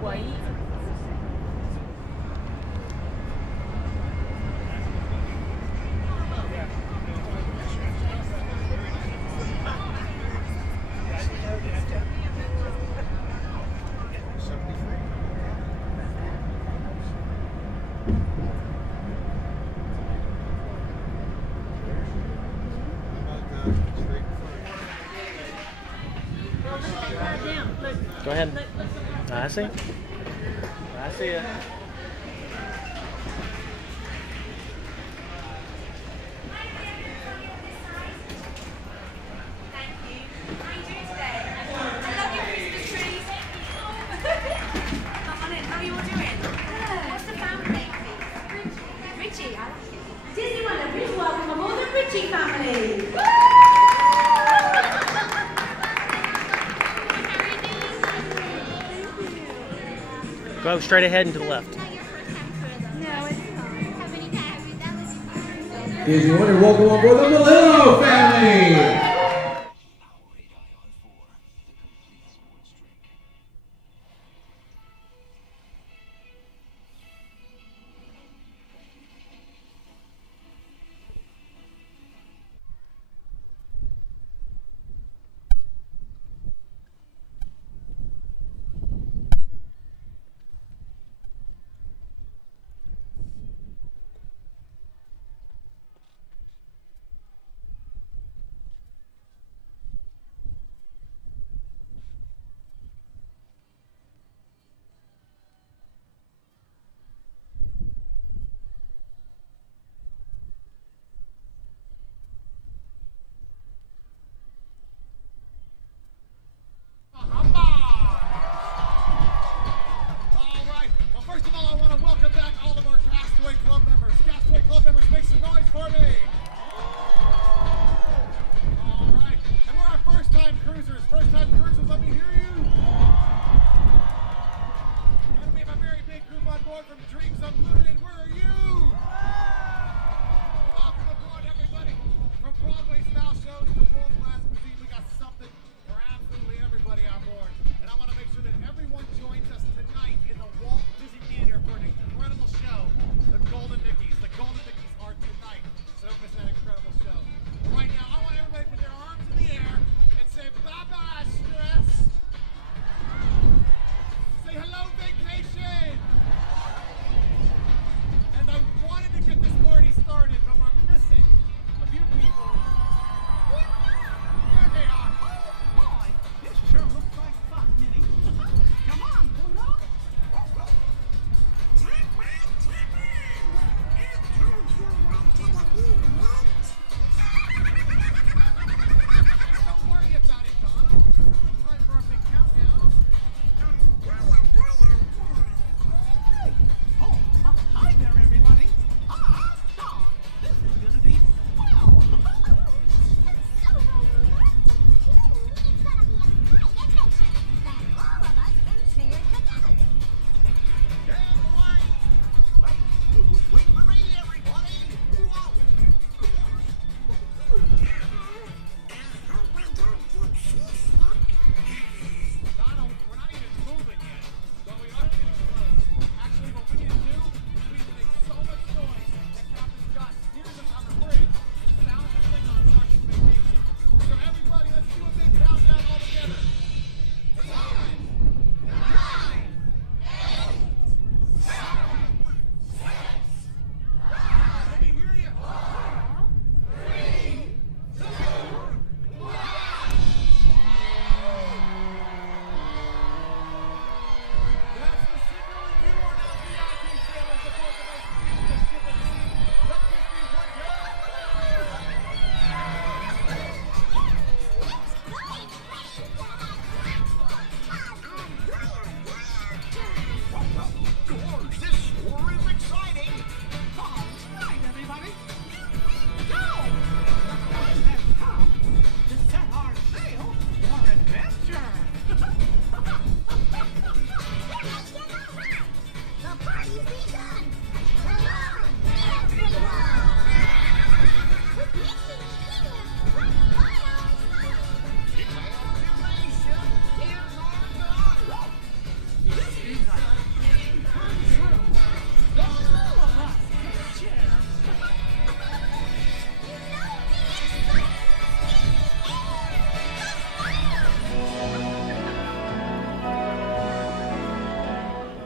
white. Go ahead. I see. I see it. Go straight ahead and to the left. Here's your winner. Welcome on board the Milano family.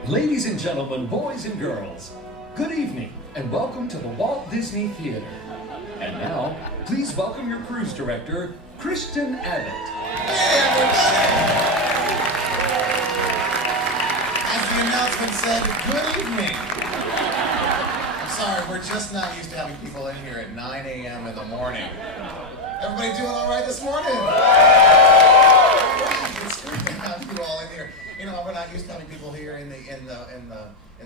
Ladies and gentlemen, boys and girls, good evening and welcome to the Walt Disney Theater. And now, please welcome your cruise director, Kristen Abbott. As the announcement said, good evening. I'm sorry, we're just not used to having people in here at 9 a.m. in the morning. Everybody doing all right this morning? It's great to have you all in here. You know, we're not used to having people here in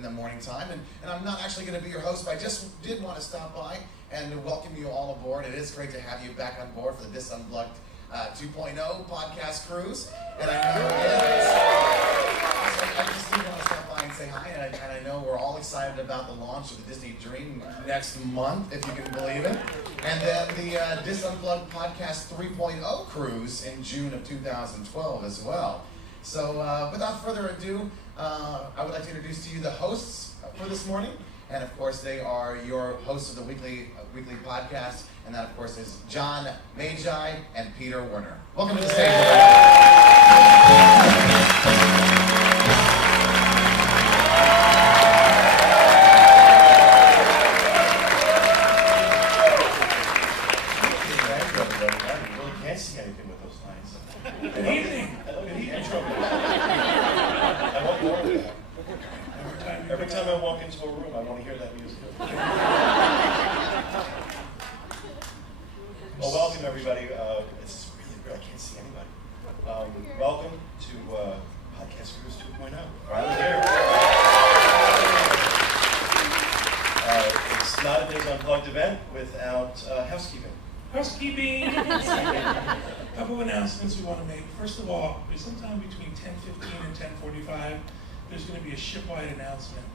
the morning time, and I'm not actually going to be your host, but I just did want to stop by and welcome you all aboard. It is great to have you back on board for the Unplugged 2.0 podcast cruise. And I know I just did want to stop by and say hi, and I know we're all excited about the launch of the Disney Dream next month, if you can believe it. And then the Unplugged podcast 3.0 cruise in June of 2012 as well. So without further ado, I would like to introduce to you the hosts for this morning. And of course, they are your hosts of the weekly podcast. And that, of course, is John Magi and Peter Werner. Welcome to the stage. Can't see anything with those lines. Good evening. Good evening. I want more of that. Every time I walk into a room, I want to hear that music. Well, welcome everybody. It's really weird. I can't see anybody. Welcome to Podcast Cruise 2.0. Finally here. It's not a Disney Unplugged event without housekeeping. Housekeeping! A couple of announcements we want to make. First of all, sometime between 10:15 and 10:45, there's going to be a shipwide announcement.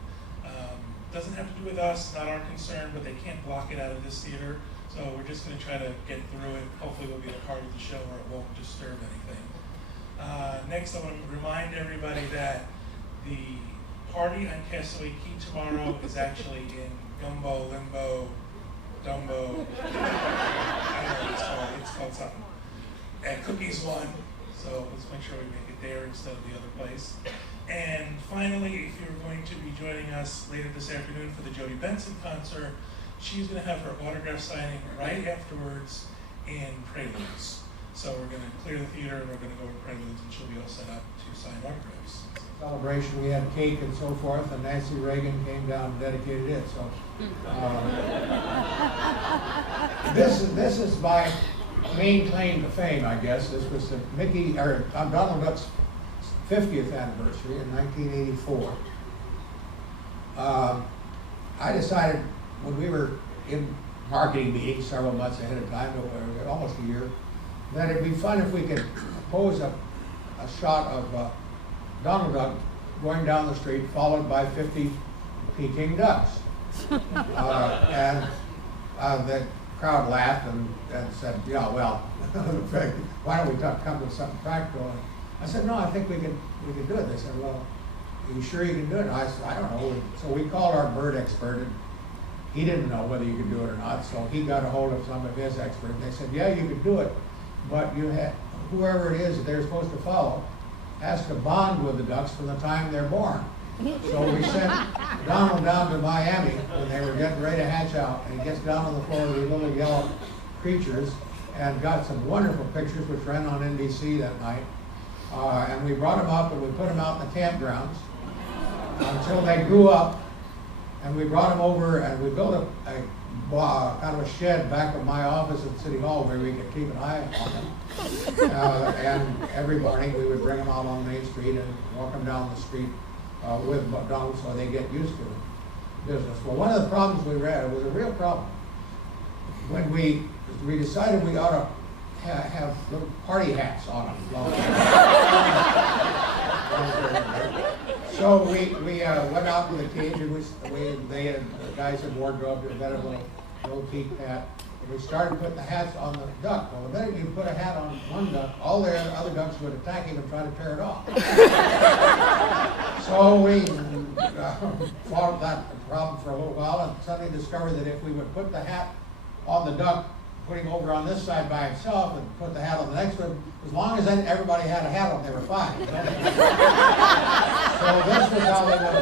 Doesn't have to do with us, not our concern, but they can't block it out of this theater. So we're just going to try to get through it. Hopefully it'll be a part of the show where it won't disturb anything. Next, I want to remind everybody that the party on Castaway Cay tomorrow is actually in Gumbo, Limbo, Dumbo. I don't know what it's called. It's called something. At Cookies One. So let's make sure we make it there instead of the other place. And finally, if you're going to be joining us later this afternoon for the Jody Benson concert, she's going to have her autograph signing right afterwards in Preludes. So we're going to clear the theater and we're going to go to Preludes, and she'll be all set up to sign autographs. Celebration, we had cake and so forth, and Nancy Reagan came down and dedicated it. So this is my main claim to fame, I guess. This was the Donald Duck's 50th anniversary in 1984. I decided when we were in marketing meetings several months ahead of time, almost a year, that it'd be fun if we could pose a shot of Donald Duck going down the street, followed by 50 Peking ducks. And the crowd laughed and said, yeah, well, why don't we come with something practical? And I said, no, I think we can do it. They said, well, are you sure you can do it? And I said, I don't know. So we called our bird expert, and he didn't know whether you could do it or not. So he got a hold of some of his experts. They said, yeah, you could do it, but whoever it is that they're supposed to follow has to bond with the ducks from the time they're born. So we sent Donald down to Miami when they were getting ready to hatch out, and he gets down on the floor with these little yellow creatures and got some wonderful pictures which ran on NBC that night. And we brought them up and we put them out in the campgrounds until they grew up, and we brought them over and we built a kind of a shed back of my office at City Hall where we could keep an eye on them. And every morning we would bring them out on Main Street and walk them down the street with Donald so they get used to the business. Well, one of the problems we had, it was a real problem, when we decided we ought to have little party hats on them. So we went out to the cage, and they had the guys in wardrobe that had a little peak hat. And we started putting the hats on the duck. Well, the minute you put a hat on one duck, all the other ducks would attack him and try to tear it off. So we fought that problem for a little while, and suddenly discovered that if we would put the hat on the duck, put him over on this side by himself, and put the hat on the next one, as long as everybody had a hat on, they were fine. So this was how they would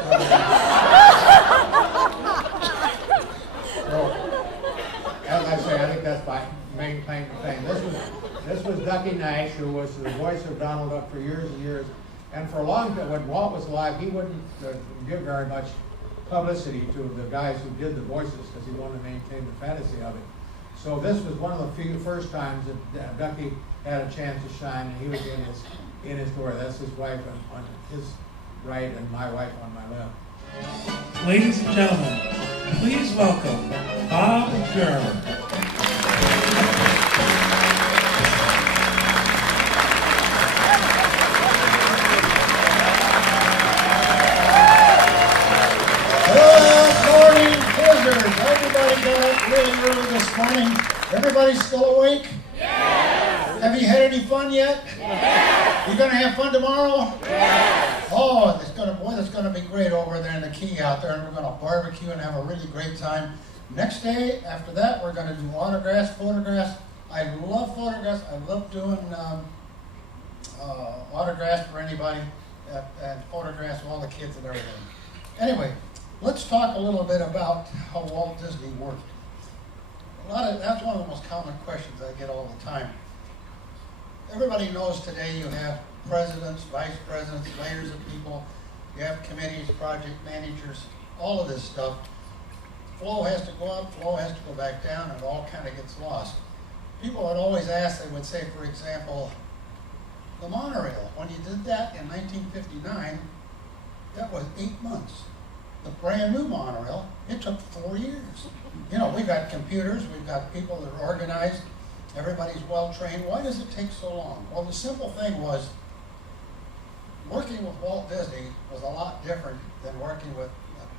voice of Donald Duck for years and years. And for a long time, when Walt was alive, he wouldn't give very much publicity to the guys who did the voices because he wanted to maintain the fantasy of it. So this was one of the first times that Ducky had a chance to shine, and he was in his glory. That's his wife on his right and my wife on my left. Ladies and gentlemen, please welcome Bob Gurr. Everybody got up really early this morning. Everybody still awake? Yes. Have you had any fun yet? Yes. You gonna have fun tomorrow? Yes. Oh, it's gonna be great over there in the Key out there, and we're gonna barbecue and have a really great time. Next day, after that, we're gonna do autographs, photographs. I love photographs. I love doing autographs for anybody and photographs of all the kids and everything. Anyway. Let's talk a little bit about how Walt Disney worked. That's one of the most common questions I get all the time. Everybody knows today you have presidents, vice presidents, layers of people, you have committees, project managers, all of this stuff. Flow has to go up, flow has to go back down, and it all kind of gets lost. People would always ask, they would say, for example, the monorail. When you did that in 1959, that was 8 months. The brand new monorail, it took 4 years. You know, we've got computers, we've got people that are organized, everybody's well trained. Why does it take so long? Well, the simple thing was, working with Walt Disney was a lot different than working with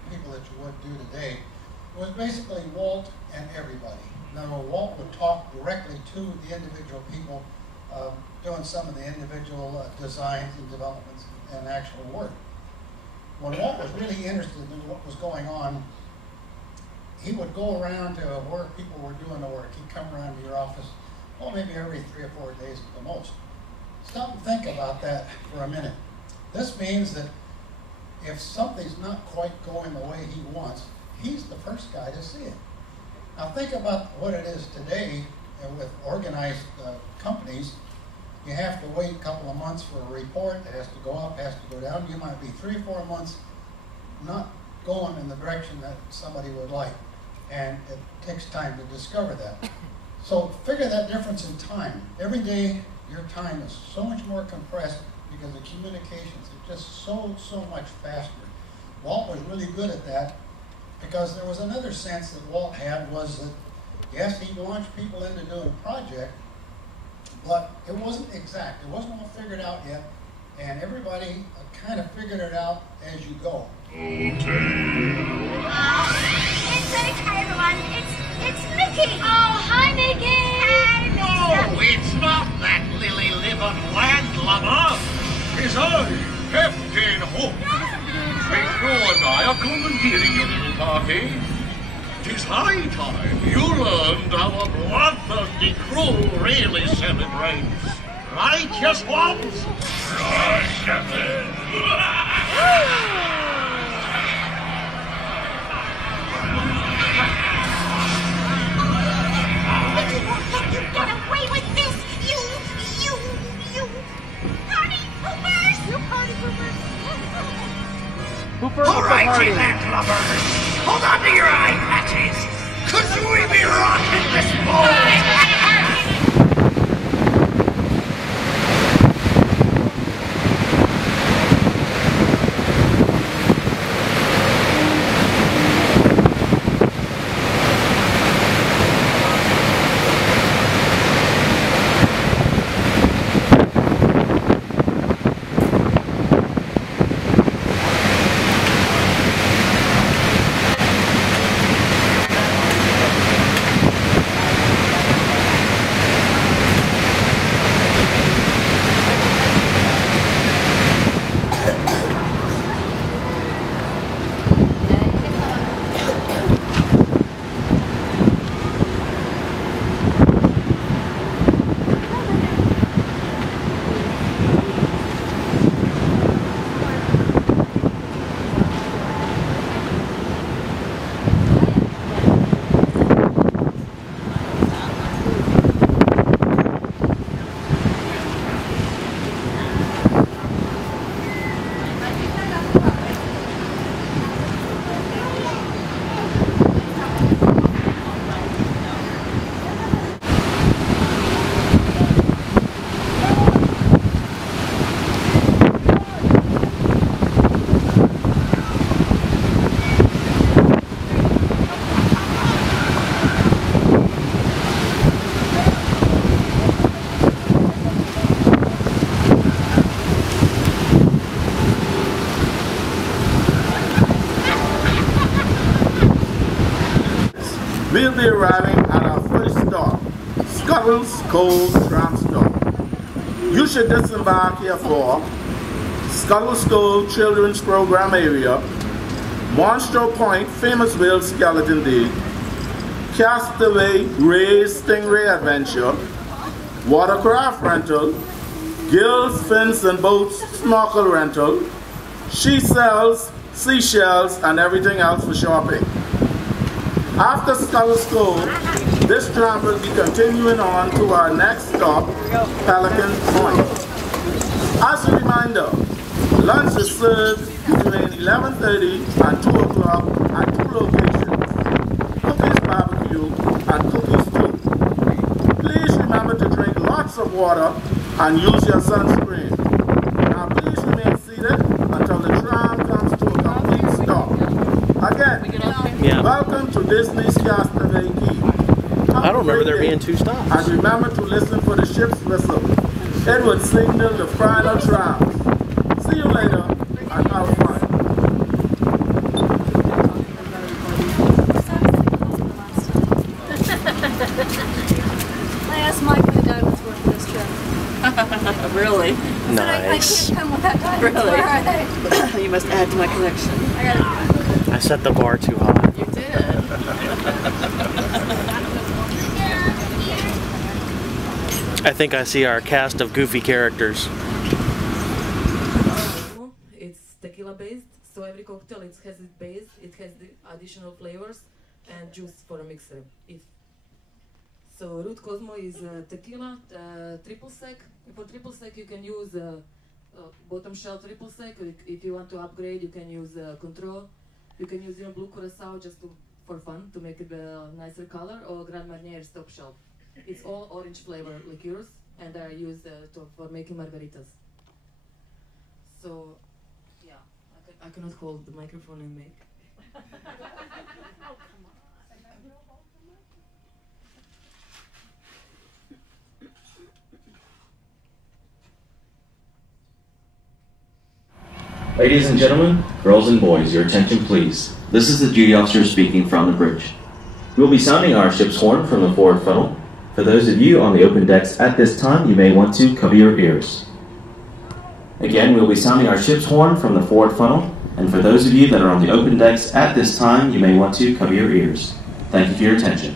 people that you would do today. It was basically Walt and everybody. Now, Walt would talk directly to the individual people doing some of the individual designs and developments and actual work. When Walt was really interested in what was going on, he would go around to where people were doing the work. He'd come around to your office, well, maybe every 3 or 4 days at the most. Stop and think about that for a minute. This means that if something's not quite going the way he wants, he's the first guy to see it. Now think about what it is today with organized companies. You have to wait a couple of months for a report. It has to go up, has to go down. You might be 3 or 4 months not going in the direction that somebody would like. And it takes time to discover that. So figure that difference in time. Every day, your time is so much more compressed because the communications are just so much faster. Walt was really good at that because there was another sense that Walt had was that, yes, he launched people into doing a project, but it wasn't exact. It wasn't all figured out yet, and everybody kind of figured it out as you go. It's okay, everyone. It's Mickey. Oh, hi, Mickey. No, it's not that lily-livered landlubber. It's I, Captain Hook. Big Crow and I are commandeering your little party. 'Tis high time you learned how a bloodthirsty crew really celebrates. Right, you swans? Right, Captain. Mickey won't let you get away with this. You party poopers. You party poopers. All right, you landlubbers. Hold on to your eye patches, 'cause we be rocking this boat. We'll be arriving at our first stop, Scuttle's Cove Tram Stop. You should disembark here for Scuttle's Cove Children's Program Area, Monstro Point Famous Whale Skeleton Day, Castaway Cay Stingray Adventure, Watercraft Rental, Gills, Fins and Boats Snorkel Rental. She sells seashells and everything else for shopping. After Scuttle's Cove, this tram will be continuing on to our next stop, Pelican Point. As a reminder, lunch is served between 11:30 and 2 o'clock at 2 locations, Cookies Barbecue and Cookies too. Please remember to drink lots of water and use your sunscreen. Now please remain seated until the tram comes to a complete stop. Again, welcome to Disney's Castaway Cay. I don't remember there being 2 stops. And remember to listen for the ship's whistle. It would signal the final tram. See you later and have fun. I asked Mike when the guy was working this trip. Really? Nice. I can't come with that guy. Really? You must add to my collection. I set the bar too high. You did. I think I see our cast of goofy characters. It's tequila based, so every cocktail it has its base, it has the additional flavors and juice for a mixer. So Root Cosmo is tequila, triple sec. For triple sec you can use bottom shelf triple sec. If you want to upgrade you can use Control. You can use blue curacao just for fun to make it a nicer color, or Grand Marnier top shelf. It's all orange flavor liqueurs and are used for making margaritas. So, yeah, I cannot hold the microphone and make. Ladies and gentlemen, girls and boys, your attention please. This is the duty officer speaking from the bridge. We will be sounding our ship's horn from the forward funnel. For those of you on the open decks at this time, you may want to cover your ears. Again, we will be sounding our ship's horn from the forward funnel, and for those of you that are on the open decks at this time, you may want to cover your ears. Thank you for your attention.